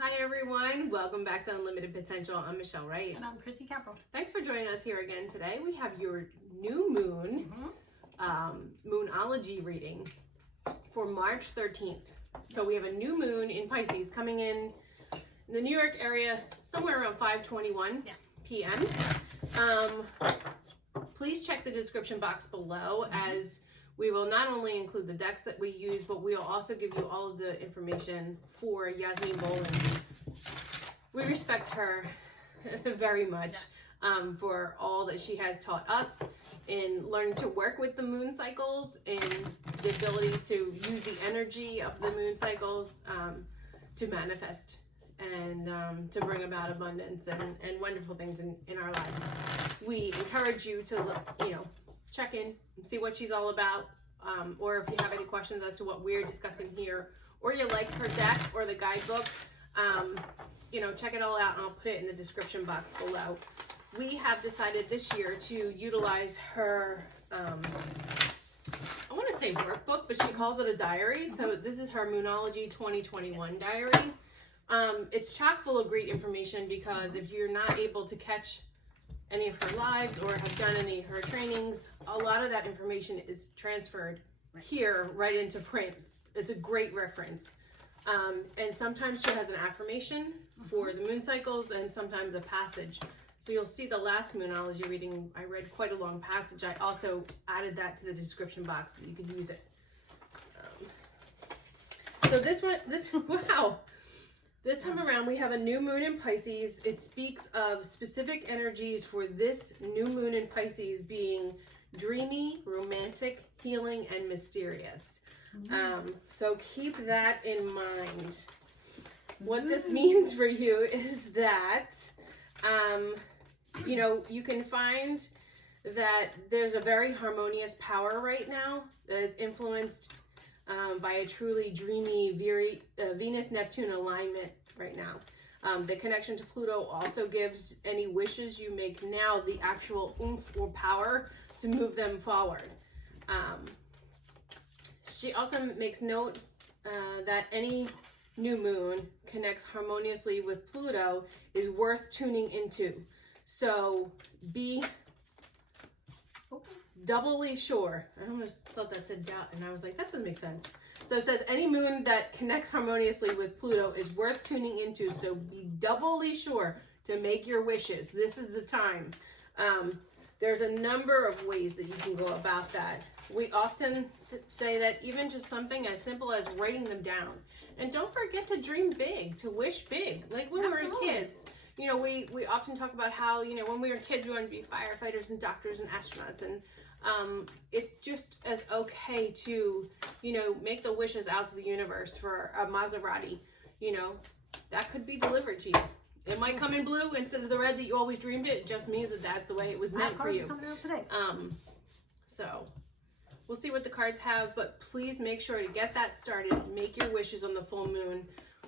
Hi everyone, welcome back to Unlimited Potential. I'm Michelle Wright. And I'm Chrissy Capral. Thanks for joining us here again today. We have your new moon, Moonology reading for March 13th. So we have a new moon in Pisces coming in the New York area somewhere around 5:21 p.m. Please check the description box below as we will not only include the decks that we use, but we'll also give you all of the information for Yasmin Boland. We respect her very much for all that she has taught us in learning to work with the moon cycles and the ability to use the energy of the moon cycles to manifest and to bring about abundance and wonderful things in our lives. We encourage you to check in and see what she's all about, or if you have any questions as to what we're discussing here, or you like her deck or the guidebook, check it all out and I'll put it in the description box below. We have decided this year to utilize her, I want to say workbook, but she calls it a diary. So this is her Moonology 2021 diary. It's chock full of great information because if you're not able to catch any of her lives or have done any of her trainings, a lot of that information is transferred here right into print. It's a great reference. And sometimes she has an affirmation for the moon cycles and sometimes a passage. So you'll see the last Moonology reading, I read quite a long passage. I also added that to the description box so you could use it. So wow. This time around, we have a new moon in Pisces. It speaks of specific energies for this new moon in Pisces being dreamy, romantic, healing, and mysterious. So keep that in mind. What this means for you is that, you can find that there's a very harmonious power right now that is influenced by a truly dreamy Venus-Neptune alignment right now. The connection to Pluto also gives any wishes you make now the actual oomph or power to move them forward. She also makes note that any new moon connects harmoniously with Pluto is worth tuning into. So be doubly sure. I almost thought that said doubt, and I was like, that doesn't make sense. So it says any moon that connects harmoniously with Pluto is worth tuning into. So be doubly sure to make your wishes. This is the time. There's a number of ways that you can go about that. We often say that even just something as simple as writing them down. And don't forget to dream big, to wish big. Like when we were kids, we often talk about how, when we were kids, we wanted to be firefighters and doctors and astronauts. And it's just as okay to, make the wishes out to the universe for a Maserati. That could be delivered to you. It might come in blue instead of the red that you always dreamed it. It just means that that's the way it was meant for you. Coming out today. So we'll see what the cards have, but please make sure to get that started. Make your wishes on the full moon.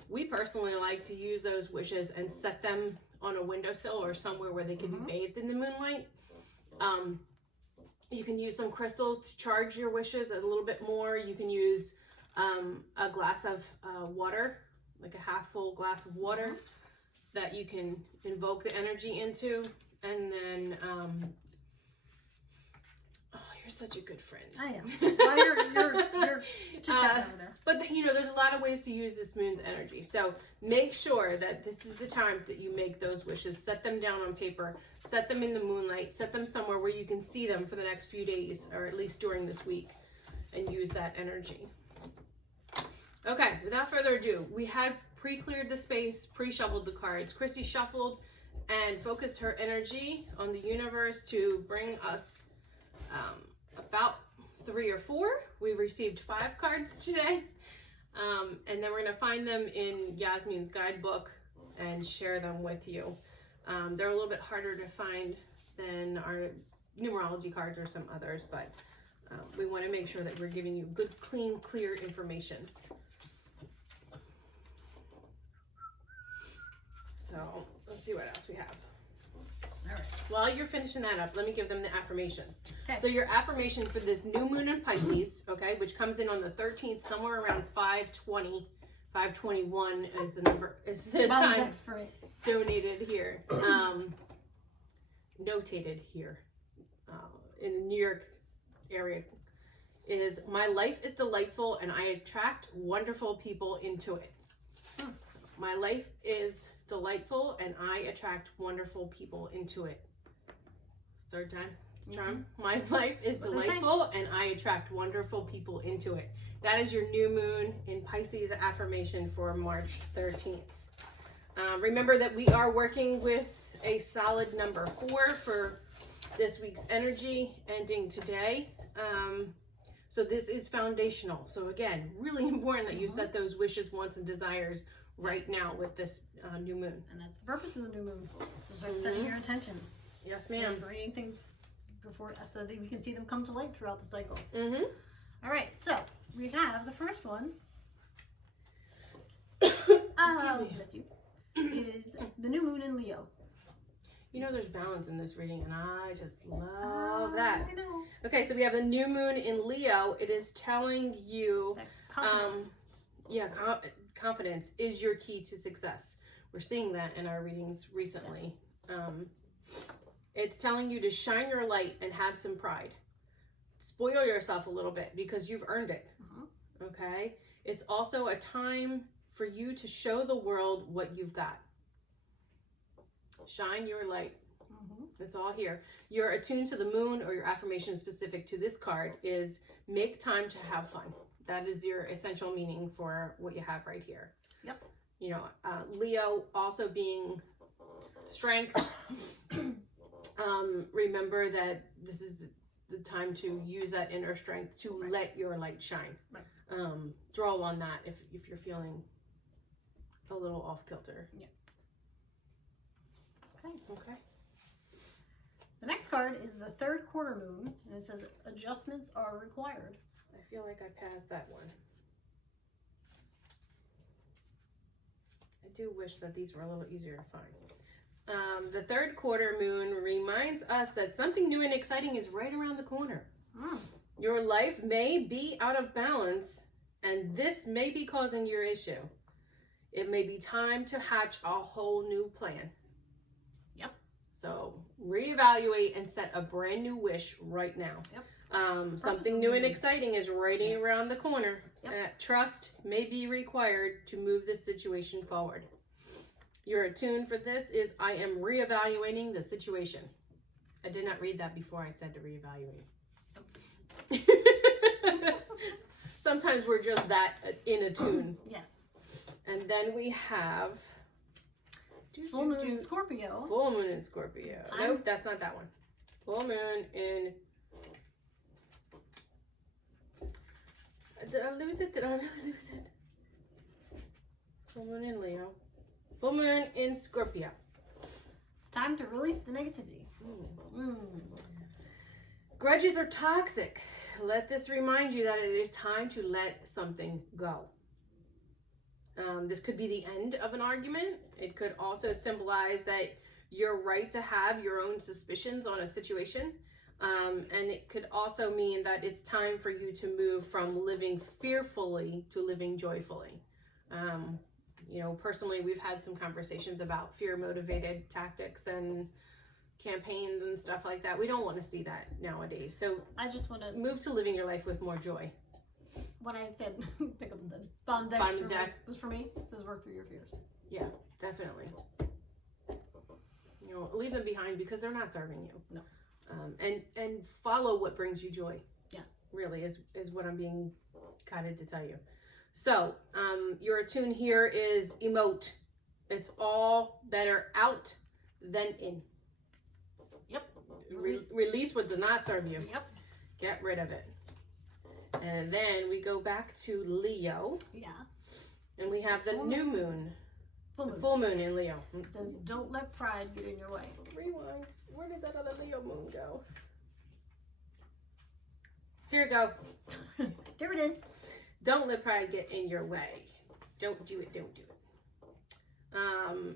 We personally like to use those wishes and set them on a windowsill or somewhere where they can be bathed in the moonlight. You can use some crystals to charge your wishes a little bit more. You can use a glass of water, like a half full glass of water that you can invoke the energy into. And then, you're such a good friend. I am. Well, you're chit-chatting over there. But there's a lot of ways to use this moon's energy. So make sure that this is the time that you make those wishes. Set them down on paper. Set them in the moonlight. Set them somewhere where you can see them for the next few days, or at least during this week, and use that energy. Okay, without further ado, we had pre-cleared the space, pre-shuffled the cards. Chrissy shuffled and focused her energy on the universe to bring us about 3 or 4. We've received 5 cards today. And then we're going to find them in Yasmin's guidebook and share them with you. They're a little bit harder to find than our numerology cards or some others, but we want to make sure that we're giving you good, clean, clear information. So let's see what else we have. All right. While you're finishing that up, let me give them the affirmation. Okay. So your affirmation for this new moon in Pisces, okay, which comes in on the 13th, somewhere around 5:20 521 is the number. Is the Bottom time decks for me. donated here. Notated here in the New York area is my life is delightful and I attract wonderful people into it. My life is delightful and I attract wonderful people into it. Third time. Charm. My life is delightful and I attract wonderful people into it. That is your new moon in Pisces affirmation for March 13th. Remember that we are working with a solid number 4 for this week's energy ending today. So this is foundational. So again, really important that you set those wishes, wants, and desires right now with this new moon. And that's the purpose of the new moon. So start setting your intentions. Yes, ma'am. So bringing things before, so that we can see them come to light throughout the cycle. Mm-hmm. All right, so we have the first one. Bless you. Is the new moon in Leo. You know there's balance in this reading and I just love that. I know. Okay, so we have the new moon in Leo. It is telling you That confidence. confidence is your key to success. We're seeing that in our readings recently. It's telling you to shine your light and have some pride. Spoil yourself a little bit because you've earned it. Okay? It's also a time for you to show the world what you've got. Shine your light. It's all here. You're attuned to the moon, or your affirmation specific to this card is make time to have fun. That is your essential meaning for what you have right here. Yep. You know, Leo also being strength. Remember that this is the time to use that inner strength to let your light shine. Draw on that if you're feeling a little off kilter. Yeah. Okay. The next card is the third quarter moon, and it says adjustments are required. I feel like I passed that one. I do wish that these were a little easier to find. The third quarter moon reminds us that something new and exciting is right around the corner. Your life may be out of balance, and this may be causing your issue. It may be time to hatch a whole new plan. Yep. So reevaluate and set a brand new wish right now. Yep. Something new and exciting is right around the corner. Yep. Trust may be required to move this situation forward. Your attune for this is I am reevaluating the situation. I did not read that before I said to reevaluate. Sometimes we're just that in attune. Yes. And then we have Full moon in Scorpio. Full moon in Scorpio. Nope, that's not that one. Full moon in... Did I lose it? Did I really lose it? Full moon in Leo. Full moon in Scorpio. It's time to release the negativity. Grudges are toxic. Let this remind you that it is time to let something go. This could be the end of an argument. It could also symbolize that you're right to have your own suspicions on a situation. And it could also mean that it's time for you to move from living fearfully to living joyfully. You know, personally, we've had some conversations about fear-motivated tactics and campaigns and stuff like that. We don't want to see that nowadays. So I just want to move to living your life with more joy. When I said pick up the bottom deck, was for me. It says work through your fears. Yeah, definitely. You know, leave them behind because they're not serving you. No. And follow what brings you joy. Yes. Really is what I'm being guided to tell you. So, your attune here is emote. It's all better out than in. Yep. Release what does not serve you. Yep. Get rid of it. And then we go back to Leo. Yes. And we have the new moon. Full moon in Leo. It says, don't let pride get in your way. Rewind. Where did that other Leo moon go? Here we go. There it is. Don't let pride get in your way. Don't do it. Don't do it.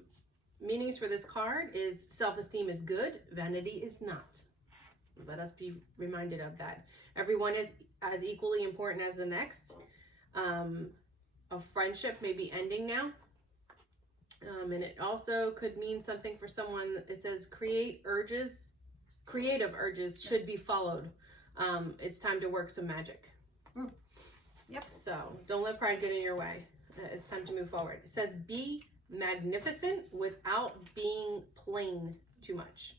Meanings for this card is self-esteem is good. Vanity is not. Let us be reminded of that. Everyone is as equally important as the next. a friendship may be ending now. And it also could mean something for someone. It says creative urges should be followed. It's time to work some magic. Yep. So don't let pride get in your way. It's time to move forward. It says be magnificent without being plain too much.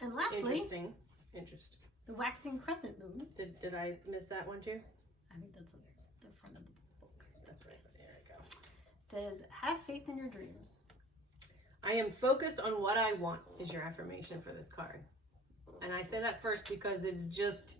And lastly, Interesting. the waxing crescent moon. Did I miss that one too? I think that's the front of the book. That's right. There we go. It says, have faith in your dreams. I am focused on what I want is your affirmation for this card. And I say that first because it's just,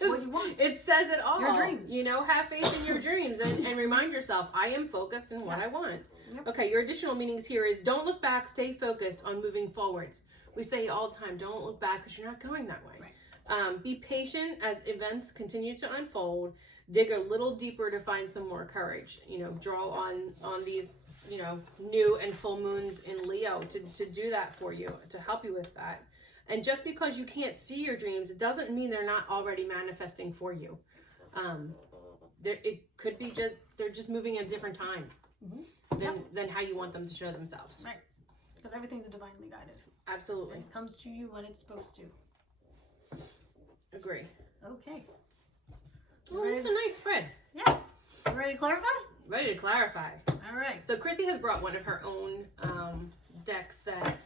What you want. It says it all. Your dreams. You know, have faith in your dreams and remind yourself, I am focused on what I want. Yep. Okay, your additional meanings here is don't look back, stay focused on moving forwards. We say all the time, don't look back because you're not going that way. Right. Be patient as events continue to unfold. Dig a little deeper to find some more courage. You know, draw on these, you know, new and full moons in Leo to do that for you, to help you with that. And just because you can't see your dreams, it doesn't mean they're not already manifesting for you. It could be just they're just moving at a different time than how you want them to show themselves. Right. Because everything's divinely guided. Absolutely. It comes to you when it's supposed to. Agree. Okay. Well, it's a nice spread. Yeah. You ready to clarify? Ready to clarify. All right. So Chrissy has brought one of her own decks that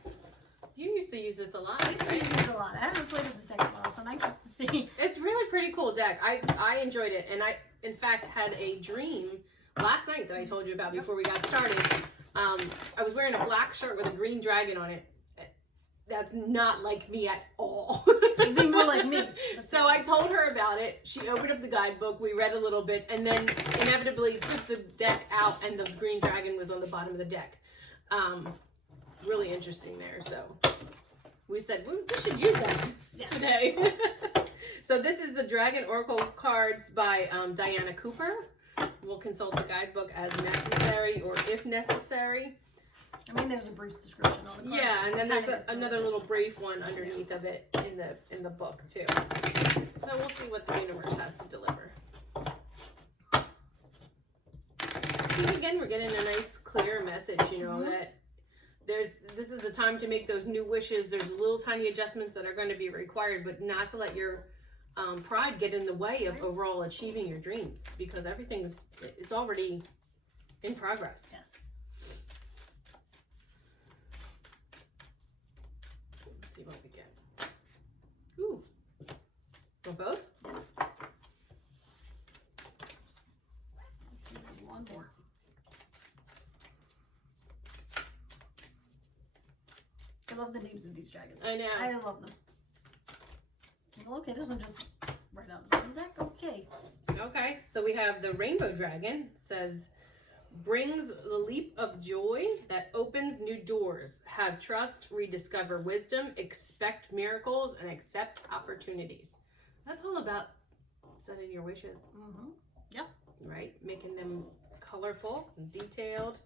you used to use this a lot. I used to use this a lot. I haven't played with this deck in a while, so I'm anxious to see. It's really pretty cool deck. I enjoyed it, and I in fact had a dream last night that I told you about before we got started. I was wearing a black shirt with a green dragon on it. That's not like me at all. It'd be more like me. So I told her about it. She opened up the guidebook. We read a little bit, and then inevitably took the deck out, and the green dragon was on the bottom of the deck. Really interesting there. So we said we should use that today. So this is the Dragon Oracle cards by Diana Cooper. We'll consult the guidebook as necessary or if necessary. I mean, there's a brief description on the card. Yeah, and then there's another little brief one underneath of it in the book too. So we'll see what the universe has to deliver. And again, we're getting a nice, clear message. You know that this is the time to make those new wishes. There's little tiny adjustments that are going to be required, but not to let your pride get in the way of overall achieving your dreams, because it's already in progress. Yes. Let's see what we get. Ooh. Want both? Yes. One more. I love the names of these dragons. I know. I love them. Well, okay, this one just right out of the deck. Okay. Okay, so we have the Rainbow Dragon. Says, brings the leap of joy that opens new doors. Have trust, rediscover wisdom, expect miracles, and accept opportunities. That's all about setting your wishes. Yep. Right? Making them colorful and detailed.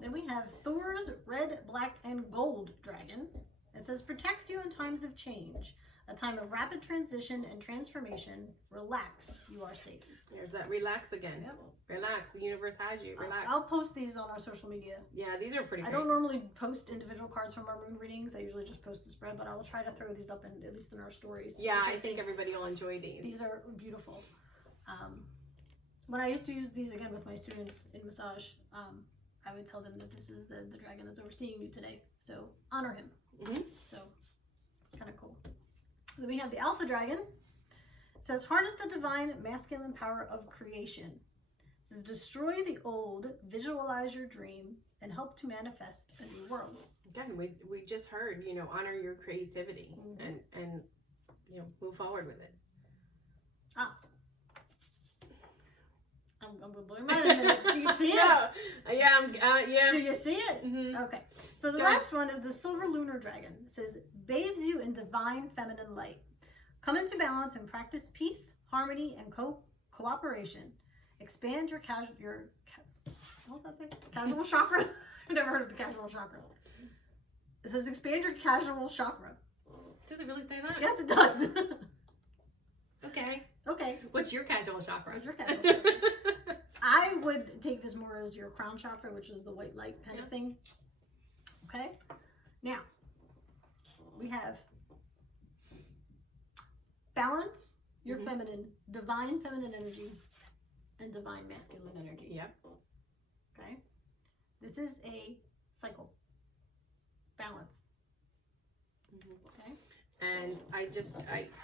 Then we have Thor's red, black, and gold dragon. It says, protects you in times of change. A time of rapid transition and transformation. Relax, you are safe. There's that relax again. Yep. Relax, the universe has you. Relax. I'll post these on our social media. Yeah, these are pretty great. I don't normally post individual cards from our moon readings. I usually just post the spread, but I will try to throw these up at least in our stories. Yeah, I think everybody will enjoy these. These are beautiful. When I used to use these again with my students in massage, I would tell them that this is the dragon that's overseeing you today. So honor him. So it's kind of cool. Then we have the Alpha Dragon. It says, harness the divine masculine power of creation. It says, destroy the old, visualize your dream, and help to manifest a new world. Again, we just heard, honor your creativity and move forward with it. I'm going to blow your mind in a minute. Do you see it? Yeah. Do you see it? Okay. So the last one is the Silver Lunar Dragon. It says, bathes you in divine feminine light. Come into balance and practice peace, harmony, and cooperation. Expand your what's that say? Casual chakra? I've never heard of the casual chakra. It says expand your casual chakra. Does it really say that? Yes, it does. Okay. Okay. What's your casual chakra? What's your casual chakra? I would take this more as your crown chakra, which is the white light kind of thing. Okay. Now, we have balance your feminine, divine feminine energy, and divine masculine energy. Yep. Okay. This is a cycle. Balance. Okay. And I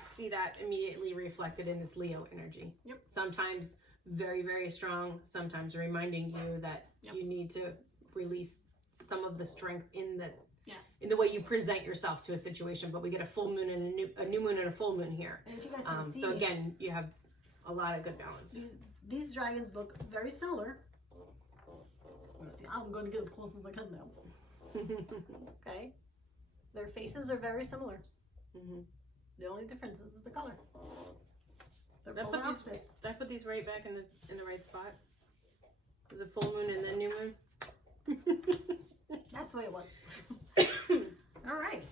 see that immediately reflected in this Leo energy. Yep. Sometimes very, very strong, sometimes reminding you that you need to release some of the strength in the way you present yourself to a situation. But we get a full moon and a new moon and a full moon here. And if you guys can see, so again, you have a lot of good balance. These dragons look very similar. I'm going to get as close as I can now. Okay. Their faces are very similar. The only difference is the color. They're polar opposites. Did I put these right back in the right spot? There's a full moon and then new moon. That's the way it was. All right.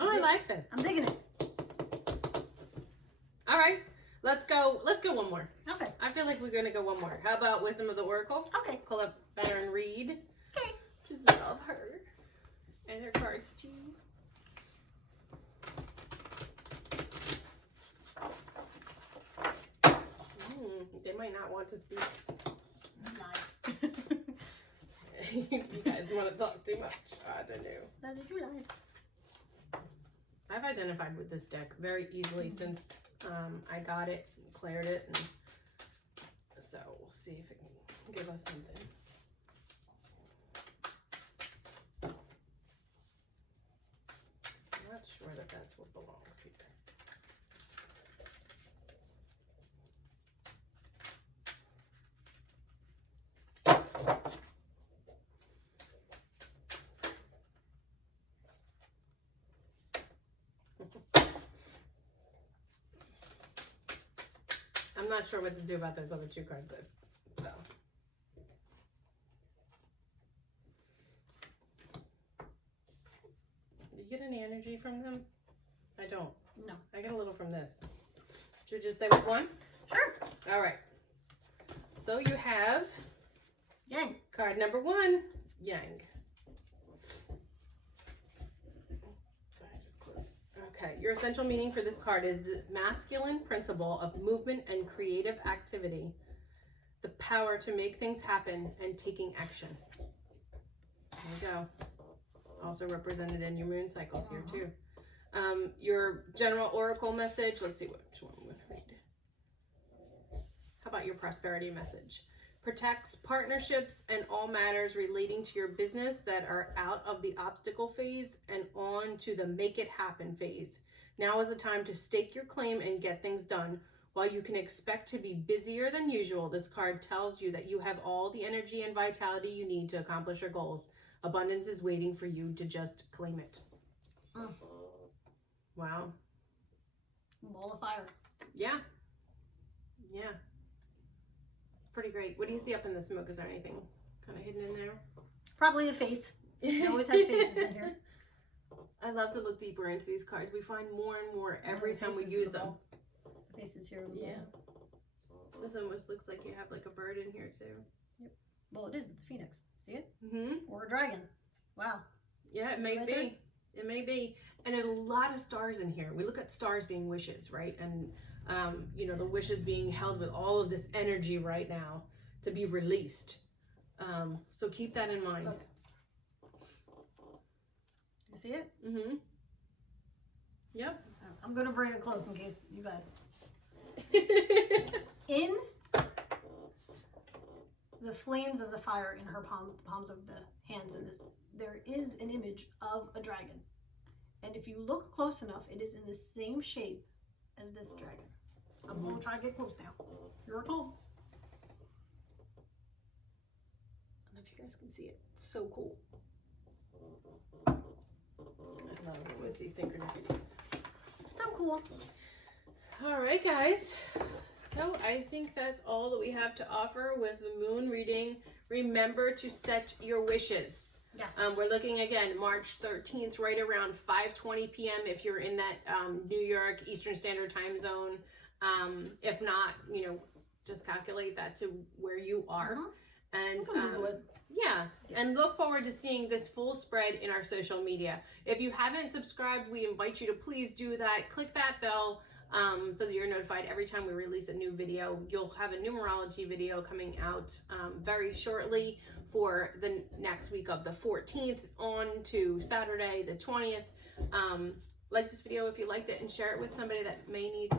Oh, I like this. I'm digging it. All right, let's go. Let's go one more. Okay. I feel like we're gonna go one more. How about Wisdom of the Oracle? Okay. Colette Barron-Reid. Okay. Just love her and her cards too. They might not want to speak. You guys want to talk too much. I don't know. That's what you lied. I've identified with this deck very easily since I got it, cleared it, and so we'll see if it can give us something. I'm not sure that that's what belongs here. I'm not sure what to do about those other two cards though. Do you get any energy from them? I don't. No. I get a little from this. Should we just stay with one? Sure. All right. So you have Yang. card number 1, Yang. Okay, your essential meaning for this card is the masculine principle of movement and creative activity, the power to make things happen, and taking action. There you go. Also represented in your moon cycles here too. Your general oracle message, let's see which one I'm going to read. How about your prosperity message? Protects partnerships and all matters relating to your business that are out of the obstacle phase and on to the make it happen phase. Now is the time to stake your claim and get things done. While you can expect to be busier than usual, this card tells you that you have all the energy and vitality you need to accomplish your goals. Abundance is waiting for you to just claim it. Wow. Ball of fire. Yeah. Yeah. Pretty great. What do you see up in the smoke? Is there anything kind of hidden in there? Probably a face. It always has faces in here. I love to look deeper into these cards. We find more and more every time we use them. The faces here. Yeah. This almost looks like you have like a bird in here too. Yep. Well, it is. It's a phoenix. See it? Mm-hmm. Or a dragon. Wow. Yeah, it may right be. there? It may be. And there's a lot of stars in here. We look at stars being wishes, right? And you know, the wishes being held with all of this energy right now to be released. So keep that in mind. Look. You see it? Mm-hmm. Yep. I'm going to bring it close in case you guys. In the flames of the fire in her palms of the hands in this, there is an image of a dragon. And if you look close enough, it is in the same shape as this dragon. I'm going to try to get close now. Here I come. I don't know if you guys can see it. It's so cool. I love it when we see synchronicities. So cool. All right, guys. So I think that's all that we have to offer with the moon reading. Remember to set your wishes. Yes. We're looking again March 13th, right around 5:20 p.m. if you're in that New York Eastern Standard Time zone. If not, just calculate that to where you are. And yeah, and look forward to seeing this full spread in our social media. If you haven't subscribed, we invite you to please do that. Click that bell so that you're notified every time we release a new video. You'll have a numerology video coming out very shortly for the next week of the 14th on to Saturday the 20th. Like this video if you liked it, and share it with somebody that may need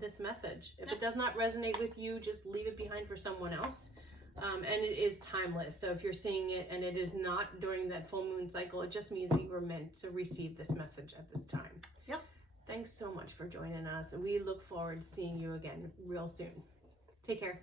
this message. If it does not resonate with you, just leave it behind for someone else. And it is timeless. So if you're seeing it and it is not during that full moon cycle, it just means that you were meant to receive this message at this time. Yep. Thanks so much for joining us. We look forward to seeing you again real soon. Take care.